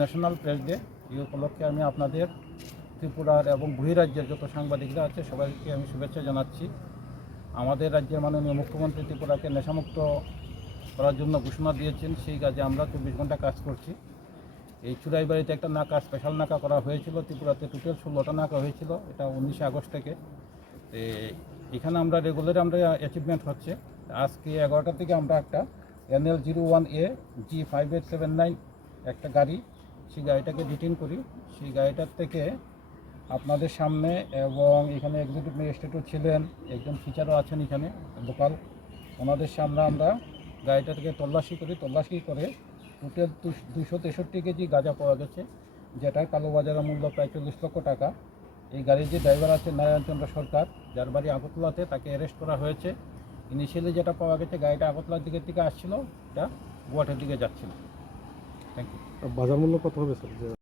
National press day এই উপলক্ষে আমি আপনাদের ত্রিপুরার এবং বহিরাজ্যের যত সাংবাদিকরা আছে সবাইকে আমি শুভেচ্ছা জানাচ্ছি। আমাদের রাজ্যের মাননীয় মুখ্যমন্ত্রী ত্রিপুরাকে নেশামুক্ত করার জন্য ঘোষণা দিয়েছেন, সেই কাজে আমরা 24 ঘন্টা কাজ করছি। এই চুরাইবাড়িতে একটা নাকা, স্পেশাল নাকা করা হয়েছিল। ত্রিপুরাতে টোটাল 16টা নাকা হয়েছিল, এটা 19 আগস্ট থেকে। এখানে আমরা রেগুলার অ্যাচিভমেন্ট হচ্ছে। আজকে 11টা থেকে আমরা একটা NL01A G5879 একটা গাড়ি, সেই গাড়িটাকে ডিটেইন করি। সেই গাড়িটার থেকে আপনাদের সামনে, এবং এখানে এক্সিকিউটিভ ম্যাজিস্ট্রেটও ছিলেন, একজন টিচারও আছেন এখানে লোকাল, ওনাদের সামনে আমরা গাড়িটাকে তল্লাশি করি। তল্লাশি করে টোটাল 263 কেজি গাঁজা পাওয়া গেছে, যেটার কালোবাজারের মূল্য প্রায় 40 লক্ষ টাকা। এই গাড়ির যে ড্রাইভার আছে নারায়ণচন্দ্র সরকার, যার বাড়ি আগরতলাতে, তাকে অ্যারেস্ট করা হয়েছে। ইনিশিয়ালি যেটা পাওয়া গেছে, গাড়িটা আগরতলার দিকের থেকে আসছিল, এটা গুয়াহাটির দিকে যাচ্ছিল। Thank you. বাজার মূল্য কত হবে স্যার?